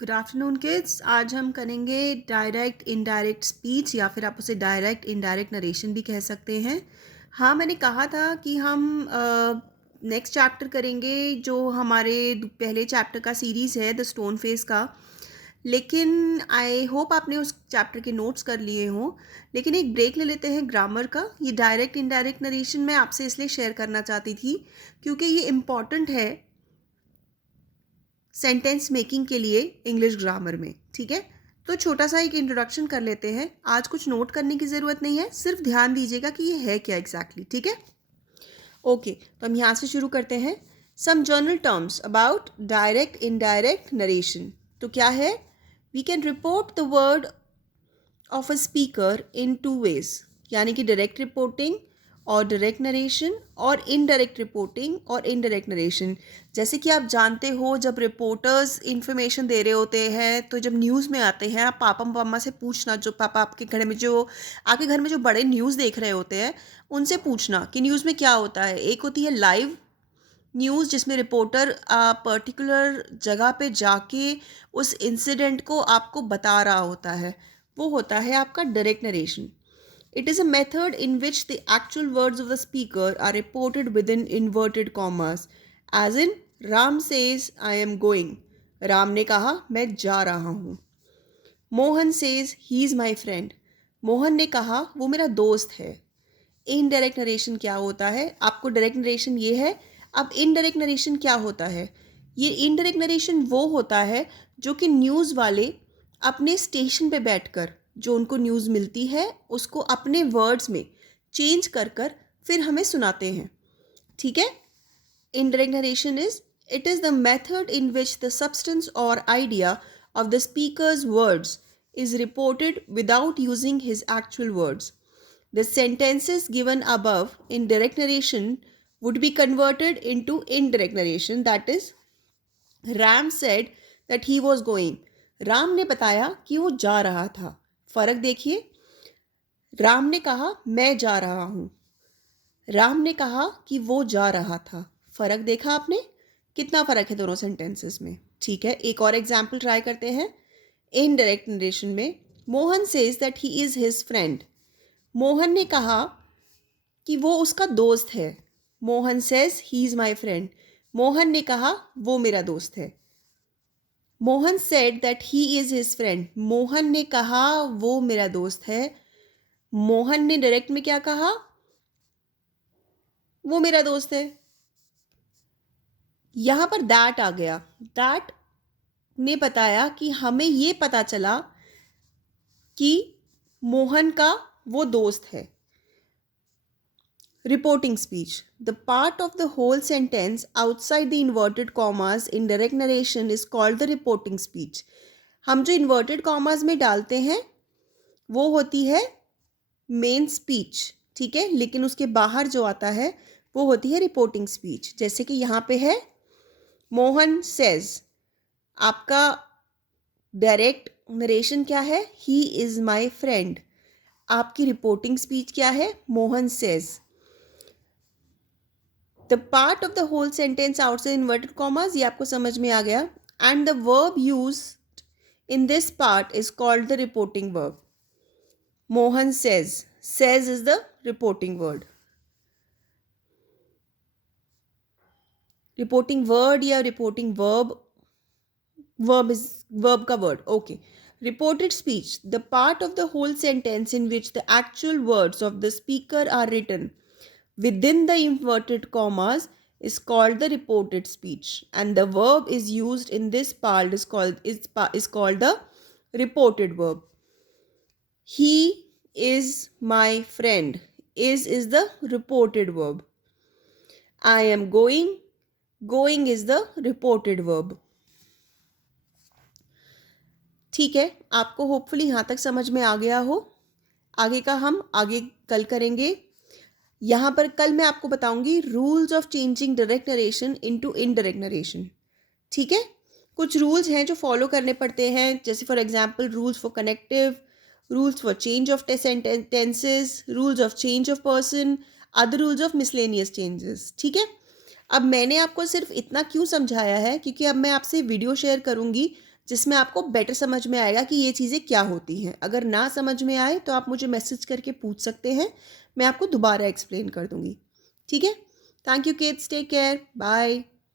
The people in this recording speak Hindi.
Good afternoon kids. आज हम करेंगे डायरेक्ट इनडायरेक्ट स्पीच या फिर आप उसे डायरेक्ट इनडायरेक्ट नरेशन भी कह सकते हैं। हाँ, मैंने कहा था कि हम नेक्स्ट चैप्टर करेंगे जो हमारे पहले चैप्टर का सीरीज़ है द स्टोन फेस का। लेकिन आई होप आपने उस चैप्टर के नोट्स कर लिए हों। लेकिन एक ब्रेक ले लेते हैं ग्रामर का। ये डायरेक्ट इनडायरेक्ट नरेशन मैं आपसे इसलिए शेयर करना चाहती थी क्योंकि ये इम्पॉर्टेंट है सेंटेंस मेकिंग के लिए इंग्लिश ग्रामर में। ठीक है, तो छोटा सा एक इंट्रोडक्शन कर लेते हैं। आज कुछ नोट करने की ज़रूरत नहीं है, सिर्फ ध्यान दीजिएगा कि ये है क्या एग्जैक्टली। ठीक है, ओके, तो हम यहाँ से शुरू करते हैं। Some general terms about direct indirect narration. तो क्या है? We can report the word of a speaker in two ways, यानी कि डायरेक्ट रिपोर्टिंग और डायरेक्ट नरेशन और इनडायरेक्ट रिपोर्टिंग और इनडायरेक्ट नरेशन। जैसे कि आप जानते हो, जब रिपोर्टर्स इन्फॉर्मेशन दे रहे होते हैं तो जब न्यूज़ में आते हैं, आप पापा मम्मा से पूछना, जो पापा आपके घर में जो बड़े न्यूज़ देख रहे होते हैं उनसे पूछना कि न्यूज़ में क्या होता है। एक होती है लाइव न्यूज़ जिसमें रिपोर्टर पर्टिकुलर जगह पे जाके उस इंसिडेंट को आपको बता रहा होता है, वो होता है आपका direct narration. It is a method in which the actual words of the speaker are reported within inverted commas. As in, Ram says, I am going. Ram ने कहा, मैं जा रहा हूँ। Mohan says, he is my friend. Mohan ने कहा, वो मेरा दोस्त है। इनडायरेक्ट नरेशन क्या होता है? आपको डायरेक्ट नरेशन ये है। अब इनडायरेक्ट नरेशन क्या होता है? ये इनडायरेक्ट नरेशन वो होता है जो कि न्यूज़ वाले अपने स्टेशन पे बैठकर जो उनको न्यूज़ मिलती है उसको अपने वर्ड्स में चेंज कर कर फिर हमें सुनाते हैं। ठीक है, indirect narration is it is the method in which the substance or idea of the speaker's words is reported without using his actual words. The sentences given above in direct narration would be converted into indirect narration, that is, Ram said that he was going. Ram ने बताया कि वो जा रहा था। फर्क देखिए, राम ने कहा मैं जा रहा हूँ, राम ने कहा कि वो जा रहा था। फर्क देखा आपने? कितना फर्क है दोनों सेंटेंसेस में। ठीक है, एक और एग्जाम्पल ट्राई करते हैं। इन डायरेक्ट नरेशन में Mohan says that he is his friend. Mohan ने कहा कि वो उसका दोस्त है। Mohan says he is my friend. Mohan ने कहा वो मेरा दोस्त है। Mohan said that he is his friend. Mohan ने कहा वो मेरा दोस्त है। मोहन ने डायरेक्ट में क्या कहा? वो मेरा दोस्त है। यहाँ पर दैट आ गया। दैट ने बताया कि हमें ये पता चला कि मोहन का वो दोस्त है। Reporting speech, the part of the whole sentence outside the inverted commas in direct narration is called the reporting speech. हम जो इन्वर्टेड कॉमास में डालते हैं वो होती है मेन स्पीच। ठीक है, लेकिन उसके बाहर जो आता है वो होती है रिपोर्टिंग स्पीच। जैसे कि यहाँ पे है मोहन सेज, आपका डायरेक्ट नरेशन क्या है? He is my friend. आपकी रिपोर्टिंग स्पीच क्या है? Mohan says. The part of the whole sentence outside inverted commas, ये आपको समझ में आ गया। And the verb use in this part is called the reporting verb. Mohan says, says is the reporting word. Reporting word या reporting verb, verb is verb का word. Okay, reported speech, the part of the whole sentence in which the actual words of the speaker are written within the inverted commas is called the reported speech, and the verb is used in this part is called the reported verb. He is my friend. Is the reported verb. I am going. Going is the reported verb. ठीक है, आपको होपफुली यहाँ तक समझ में आ गया हो। आगे का हम आगे कल करेंगे। यहाँ पर कल मैं आपको बताऊंगी rules of changing direct narration into indirect narration. ठीक है, कुछ रूल्स हैं जो फॉलो करने पड़ते हैं, जैसे for example rules for connective, rules for change of tenses, rules of change of person, other rules of miscellaneous changes. ठीक है, अब मैंने आपको सिर्फ इतना क्यों समझाया है, क्योंकि अब मैं आपसे वीडियो शेयर करूंगी जिसमें आपको बेटर समझ में आएगा कि ये चीज़ें क्या होती हैं। अगर ना समझ में आए तो आप मुझे मैसेज करके पूछ सकते हैं, मैं आपको दोबारा एक्सप्लेन कर दूँगी। ठीक है? Thank you kids, take care, bye.